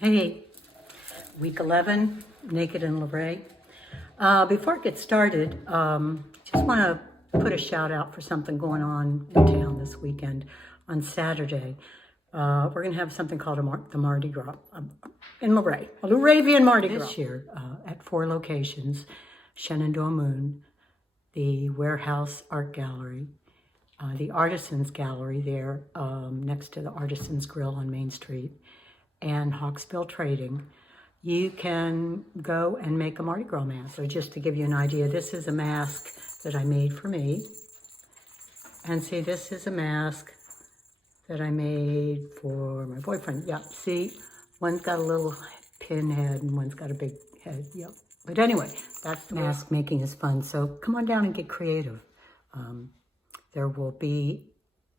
Hey, week 11, Naked in Luray. Before I get started, just want to put a shout out for something going on in town this weekend. On Saturday, we're going to have something called the Mardi Gras in Luray, a Luravian Mardi Gras. This year at 4 locations: Shenandoah Moon, the Warehouse Art Gallery, the Artisans Gallery there next to the Artisans Grill on Main Street, and Hawksbill Trading. You can go and make a Mardi Gras mask. So just to give you an idea, this is a mask that I made for me. And see, this is a mask that I made for my boyfriend. Yep, see, one's got a little pin head and one's got a big head. Yep. But anyway, that's the mask making is fun. So come on down and get creative. There will be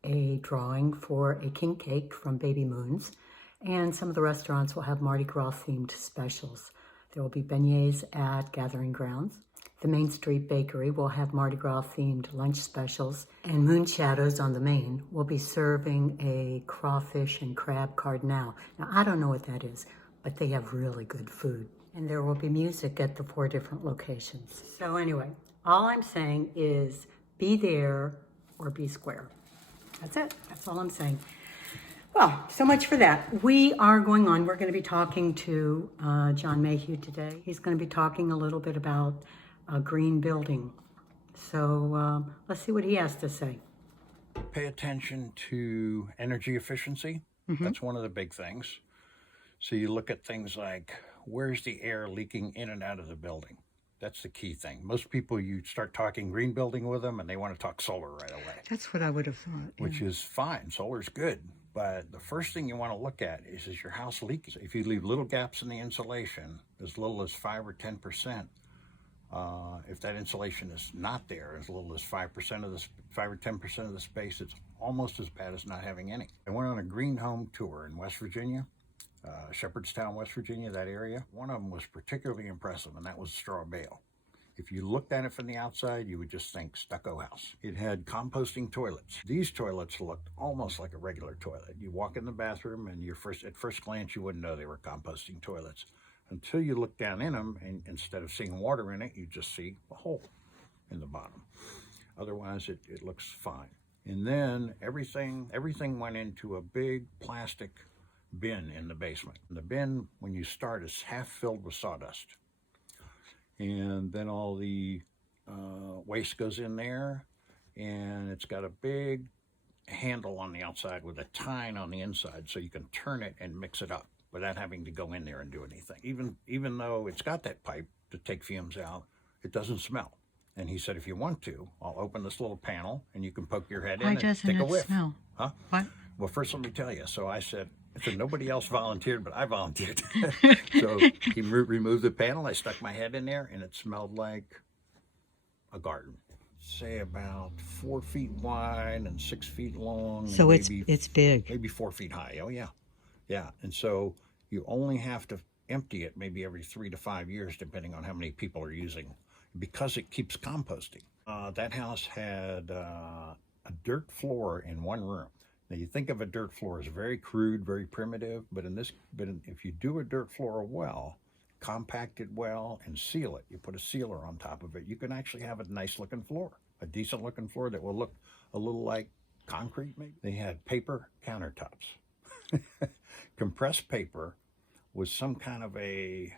a drawing for a king cake from Baby Moons. And some of the restaurants will have Mardi Gras themed specials. There will be beignets at Gathering Grounds. The Main Street Bakery will have Mardi Gras themed lunch specials. And Moon Shadows on the Main will be serving a crawfish and crab cardinal. Now, I don't know what that is, but they have really good food. And there will be music at the 4 different locations. So anyway, all I'm saying is be there or be square. That's it. That's all I'm saying. Well, so much for that. We're going to be talking to John Mayeux today. He's going to be talking a little bit about a green building. So let's see what he has to say. Pay attention to energy efficiency. That's one of the big things. So you look at things like, where's the air leaking in and out of the building? That's the key thing. Most people, you start talking green building with them and they want to talk solar right away. That's what I would have thought. Yeah. Which is fine. Solar's good. But the first thing you want to look at is your house leaking? If you leave little gaps in the insulation, as little as 5 or 10%, if that insulation is not there, as little as 5% of the 5 or 10% of the space, it's almost as bad as not having any. I went on a green home tour in West Virginia, Shepherdstown, West Virginia, that area. One of them was particularly impressive, and that was straw bale. If you looked at it from the outside, you would just think stucco house. It had composting toilets. These toilets looked almost like a regular toilet. You walk in the bathroom and at first glance, you wouldn't know they were composting toilets until you look down in them, and instead of seeing water in it, you just see a hole in the bottom. Otherwise, it looks fine. And then everything went into a big plastic bin in the basement. The bin, when you start, is half filled with sawdust. And then all the waste goes in there, and it's got a big handle on the outside with a tine on the inside, so you can turn it and mix it up without having to go in there and do anything. Even though it's got that pipe to take fumes out, it doesn't smell. And he said, if you want to, I'll open this little panel, and you can poke your head in and take a whiff. Why doesn't it smell? Huh? What? Well, first let me tell you. So I said nobody else volunteered, but I volunteered. So he removed the panel. I stuck my head in there, and it smelled like a garden. Say about 4 feet wide and 6 feet long. So it's big. Maybe 4 feet high. Oh, yeah. Yeah. And so you only have to empty it maybe every 3 to 5 years, depending on how many people are using, because it keeps composting. That house had a dirt floor in one room. Now, you think of a dirt floor as very crude, very primitive, but if you do a dirt floor well, compact it well, and seal it, you put a sealer on top of it, you can actually have a nice-looking floor, a decent-looking floor that will look a little like concrete, maybe. They had paper countertops. Compressed paper with some kind of a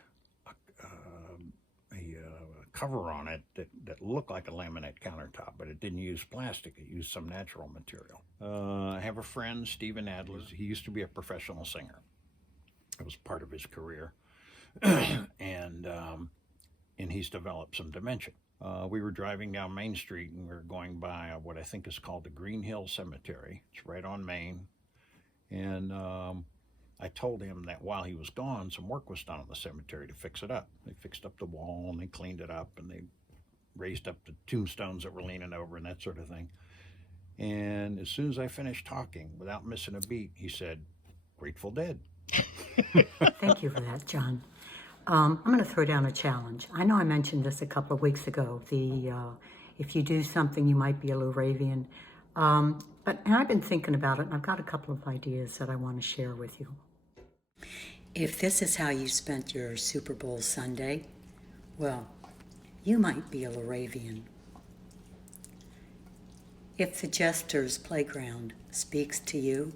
cover on it that looked like a laminate countertop, but it didn't use plastic. It used some natural material. I have a friend, Stephen Adler. He used to be a professional singer. It was part of his career. and he's developed some dementia. We were driving down Main Street, and we were going by what I think is called the Green Hill Cemetery. It's right on Main. And I told him that while he was gone, some work was done on the cemetery to fix it up. They fixed up the wall, and they cleaned it up, and they raised up the tombstones that were leaning over and that sort of thing. And as soon as I finished talking, without missing a beat, he said, Grateful Dead. Thank you for that, John. I'm going to throw down a challenge. I know I mentioned this a couple of weeks ago. If you do something, you might be a Luravian. And I've been thinking about it, and I've got a couple of ideas that I want to share with you. If this is how you spent your Super Bowl Sunday, well, you might be a Luravian. If the Jester's Playground speaks to you,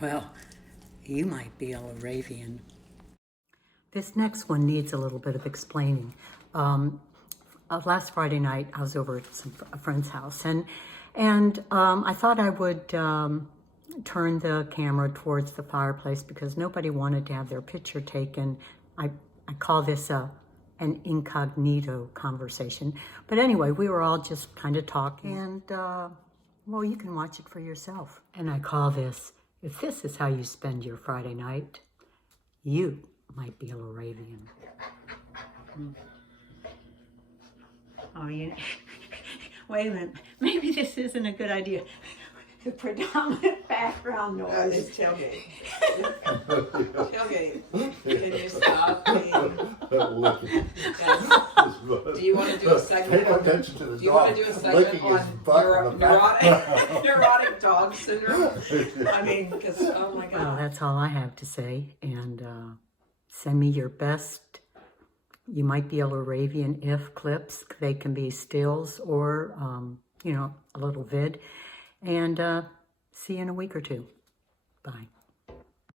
well, you might be a Luravian. This next one needs a little bit of explaining. Last Friday night, I was over at a friend's house, and I thought I would turn the camera towards the fireplace because nobody wanted to have their picture taken. I call this an incognito conversation. But anyway, we were all just kind of talking, and well, you can watch it for yourself. And I call this, if this is how you spend your Friday night, you might be a Luravian. Oh, you... Wait a minute. Maybe this isn't a good idea. The predominant background noise. It's tailgate. Tailgate. Can you stop being... Yes. Do you want to do a segment? Pay attention to the Do you dog. want to do a segment on neurotic dog syndrome? I mean, because, oh my Well, God. that's all I have to say. And send me your best. You might be a Luravian if clips. They can be stills or, you know, a little vid. And see you in a week or two. Bye.